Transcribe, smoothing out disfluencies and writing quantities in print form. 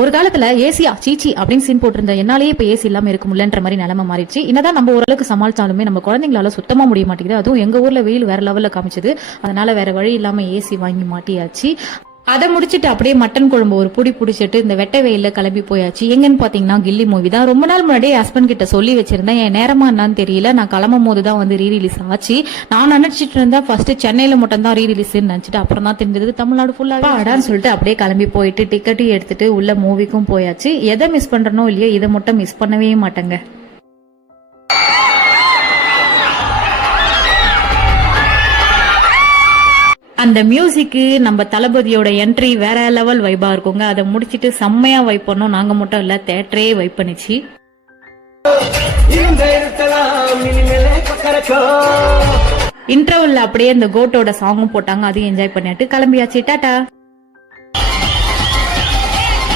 ஒரு காலத்துல ஏசியா சீச்சி அப்படின்னு சீன் போட்டிருந்த என்னாலேயே இப்ப ஏசி இல்லாம இருக்க முடியலன்ற மாதிரி நிலைமை மாறிடுச்சு. என்னதான் நம்ம ஓரளவுக்கு சமாளிச்சாலுமே நம்ம குழந்தைங்களால சுத்தமா முடிய மாட்டேங்குது. அதுவும் எங்க ஊர்ல வெயில் வேற லெவல்ல காமிச்சது. அதனால வேற வழி இல்லாம ஏசி வாங்கி மாட்டியாச்சு. அதை முடிச்சுட்டு அப்படியே மட்டன் குழம்பு ஒரு புடி புடிச்சிட்டு இந்த வெட்ட வெயில கிளம்பி போயாச்சு. எங்கன்னு பாத்தீங்கன்னா கில்லி மூவி தான். ரொம்ப நாள் முன்னாடியே ஹஸ்பண்ட் கிட்ட சொல்லி வச்சிருந்தேன். என் நேரமா என்னன்னு தெரியல, நான் கிளம்பும் போதுதான் வந்து ரீ ரிலீஸ் ஆச்சு. நான் நினைச்சிட்டு இருந்தேன் ஃபர்ஸ்ட் சென்னையில மட்டும் தான் ரீ ரிலீஸ் நினைச்சிட்டு அப்புறம் தான் தெரிஞ்சது தமிழ்நாடு ஃபுல்லா அடான்னு சொல்லிட்டு அப்படியே கிளம்பி போயிட்டு டிக்கெட்டையும் எடுத்துட்டு உள்ள மூவிக்கும் போயாச்சு. எதை மிஸ் பண்றனோ இல்லையோ இதை மட்டும் மிஸ் பண்ணவே மாட்டேங்க. அந்த மியூசிக்கு நம்ம தளபதியோட என்ட்ரி வேற லெவல் வைபா இருக்குங்க. அதை முடிச்சிட்டு செம்மையா வைப் பண்ணோம். நாங்க மட்டும் இல்ல, தியேட்டரே வைப் பண்ணிச்சு. இன்டர்வல்ல அப்படியே இந்த கோட்டோட சாங்கும் போட்டாங்க. அதையும் என்ஜாய் பண்ணிட்டு கிளம்பியாச்சு. டாடா.